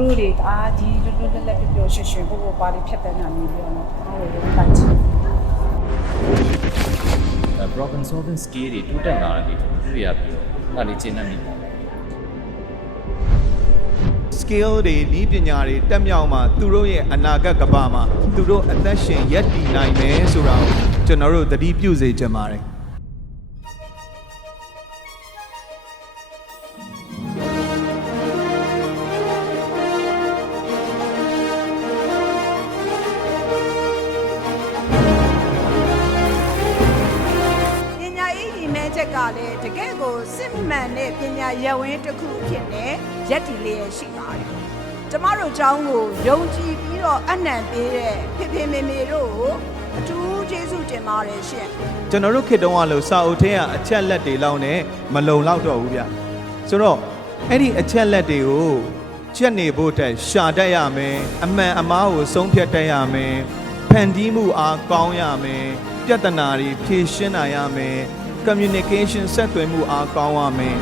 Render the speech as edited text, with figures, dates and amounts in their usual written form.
တို့တွေဒါဒီလွတ်လွတ်လပ်လပ်ပြောပြောရွှင်ရွှင်ပို့ပါလေးဖြတ်တန်းတာမျိုးပြောတော့တိုက်ချင် problem solving skill တွေတိုးတက်လာတယ်တွေ့ရပြီးတော့ဒါလေးကျင့်တတ်မိပါတယ် skill တွေနည်းပညာတွေတက်မြောက်မှသူတို့ရဲ့အနာဂတ်ကမ္ဘာမှာသူတို့အသက်ရှင်ရပ်တည်နိုင်မယ်ဆိုတာကိုကျွန်တော်တို့သတိပြုစေချင်ပါတယ်ချက်ကလည်းတကယ့်ကိုစစ်မှန်တဲ့ပညာရပ်ဝန်းတစ်ခုဖြစ်နေရက်တီလေးရရှိပါတယ်။ကျမတို့ကျောင်းကိုယုံကြည်ပြီးတော့အနံ့ပေးတဲ့ဖေဖေမေမေတို့ကိုအထူးကျေးဇူးတင်ပါတယ်ရှင်။ကျွန်တော်တို့ခေတ်တုန်းကလို့စာအုပ်ထဲကအချက်လက်တွေလောက်နဲ့မလုံလောက်တော့ဘူးဗျ။ဆိုတော့အဲ့ဒီအချက်လက်တွေကိုချက်နေဖို့တက်ရှာတတ်ရမယ်။အမှန်အမှားကိုဆုံးဖြတ်တတ်ရမယ်။ဖန်တီးမှုအားကောင်းရမယ်။ပြဿနာတွေဖြေရှင်းနိုင်ရမယ်။ communication ဆက်သွယ်မှုအားကောင်းရမယ်